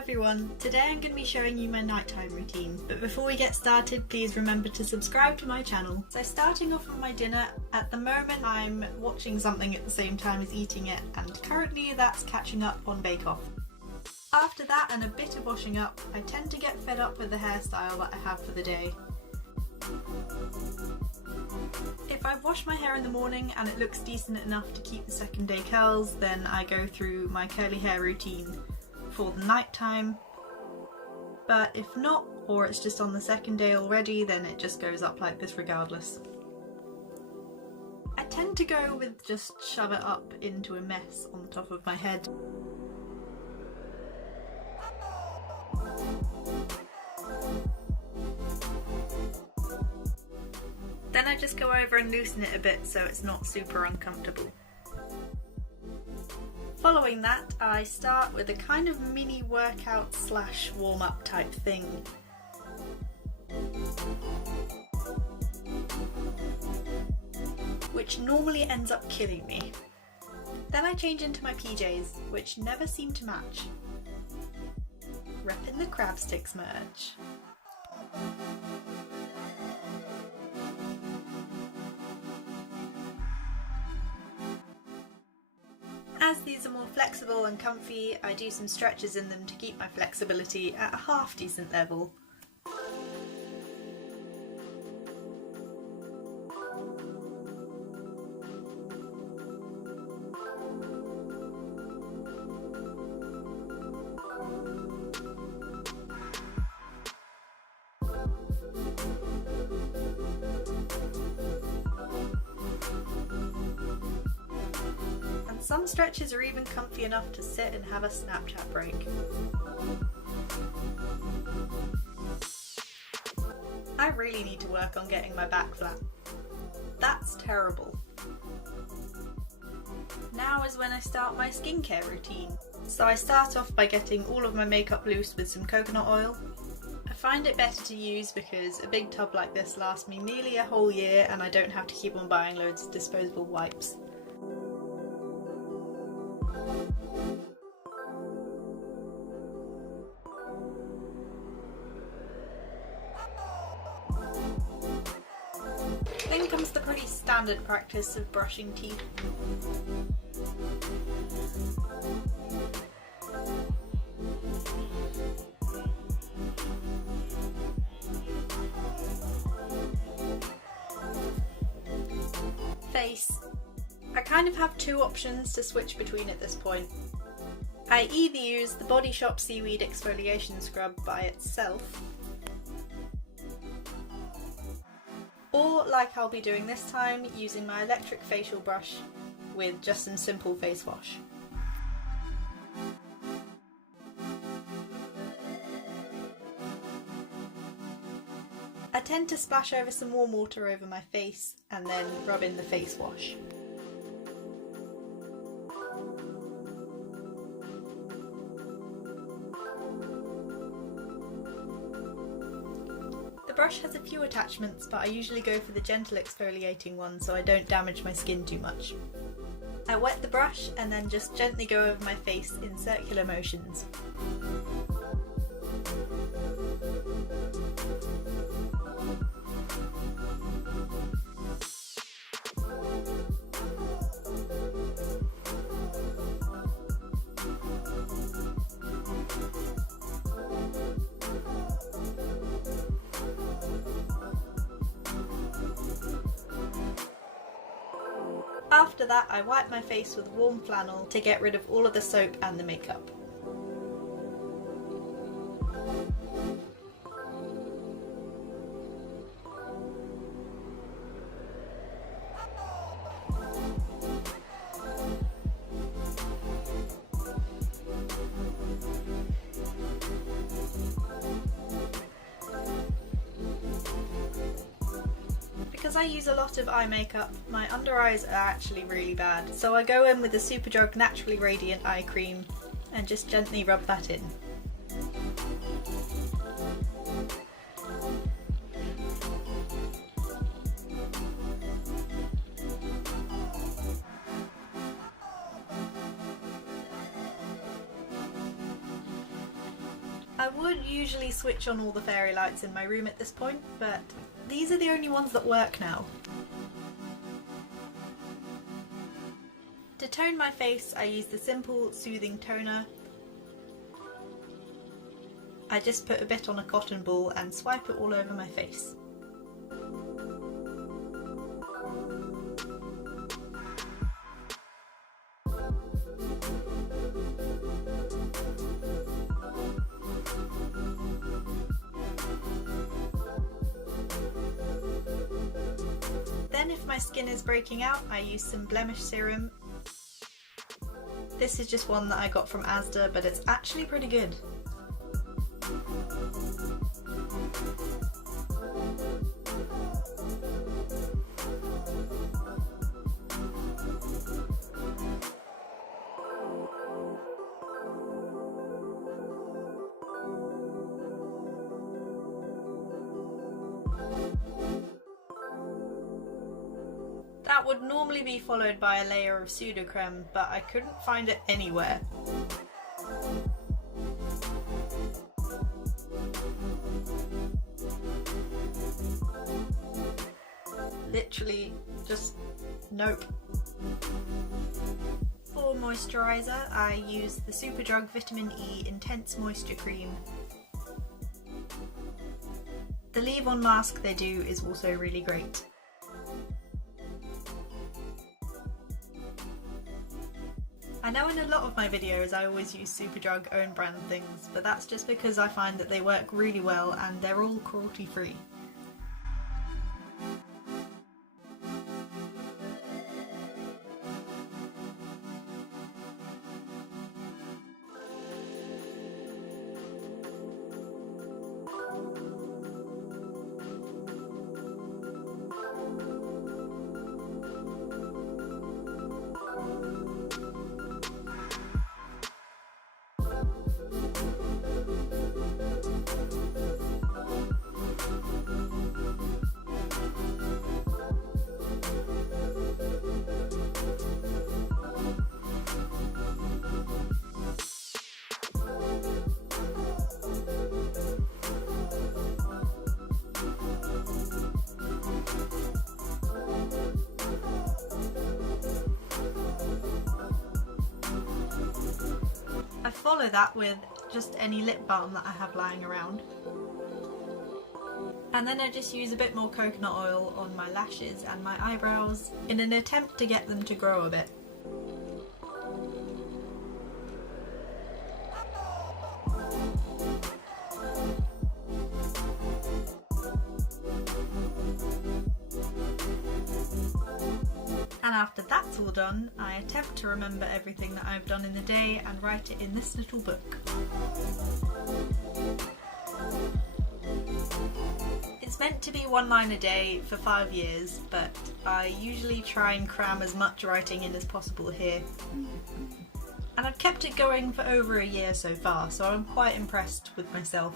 everyone, today I'm going to be showing you my nighttime routine, but before we get started please remember to subscribe to my channel. So starting off with my dinner, at the moment I'm watching something at the same time as eating it, and currently that's catching up on Bake Off. After that and a bit of washing up, I tend to get fed up with the hairstyle that I have for the day. If I've washed my hair in the morning and it looks decent enough to keep the second day curls, then I go through my curly hair routine for the night time. But if not, or it's just on the second day already, then it just goes up like this regardless. I tend to go with just shove it up into a mess on the top of my head. Then I just go over and loosen it a bit so it's not super uncomfortable. Following that, I start with a kind of mini workout slash warm up type thing. Which normally ends up killing me. Then I change into my PJs, which never seem to match. Reppin' the crab sticks merch. As these are more flexible and comfy, I do some stretches in them to keep my flexibility at a half decent level. Some stretches are even comfy enough to sit and have a Snapchat break. I really need to work on getting my back flat. That's terrible. Now is when I start my skincare routine. So I start off by getting all of my makeup loose with some coconut oil. I find it better to use because a big tub like this lasts me nearly a whole year and I don't have to keep on buying loads of disposable wipes. Then comes the pretty standard practice of brushing teeth. Face. I kind of have two options to switch between at this point. I either use the Body Shop Seaweed Exfoliation Scrub by itself, or like I'll be doing this time, using my electric facial brush with just some simple face wash. I tend to splash over some warm water over my face and then rub in the face wash. The brush has a few attachments, but I usually go for the gentle exfoliating one so I don't damage my skin too much. I wet the brush and then just gently go over my face in circular motions. After that, I wipe my face with warm flannel to get rid of all of the soap and the makeup. Because I use a lot of eye makeup, my under eyes are actually really bad, so I go in with the Superdrug Naturally Radiant Eye Cream and just gently rub that in. I would usually switch on all the fairy lights in my room at this point, but these are the only ones that work now. To tone my face, I use the simple soothing toner. I just put a bit on a cotton ball and swipe it all over my face. Then if my skin is breaking out, I use some Blemish Serum. This is just one that I got from Asda, but it's actually pretty good. That would normally be followed by a layer of pseudo-creme, but I couldn't find it anywhere. Literally, just nope. For moisturizer, I use the Superdrug Vitamin E Intense Moisture Cream. The leave-on mask they do is also really great. I know in a lot of my videos I always use Superdrug own brand things, but that's just because I find that they work really well and they're all cruelty free. I follow that with just any lip balm that I have lying around. And then I just use a bit more coconut oil on my lashes and my eyebrows in an attempt to get them to grow a bit. And after that's all done, I attempt to remember everything that I've done in the day and write it in this little book. It's meant to be one line a day for 5 years, but I usually try and cram as much writing in as possible here. And I've kept it going for over a year so far, so I'm quite impressed with myself.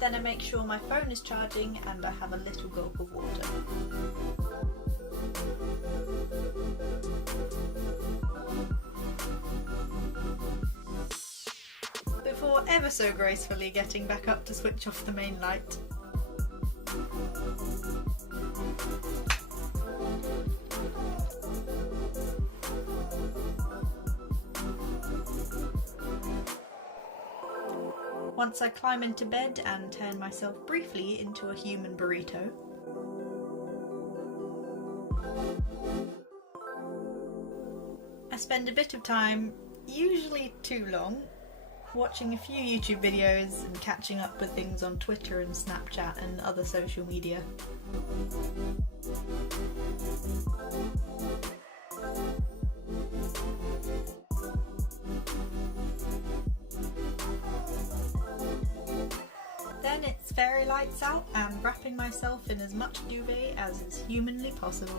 Then I make sure my phone is charging and I have a little gulp of water. Before ever so gracefully getting back up to switch off the main light. Once I climb into bed and turn myself briefly into a human burrito. I spend a bit of time, usually too long, watching a few YouTube videos and catching up with things on Twitter and Snapchat and other social media. Then it's fairy lights out and wrapping myself in as much duvet as is humanly possible.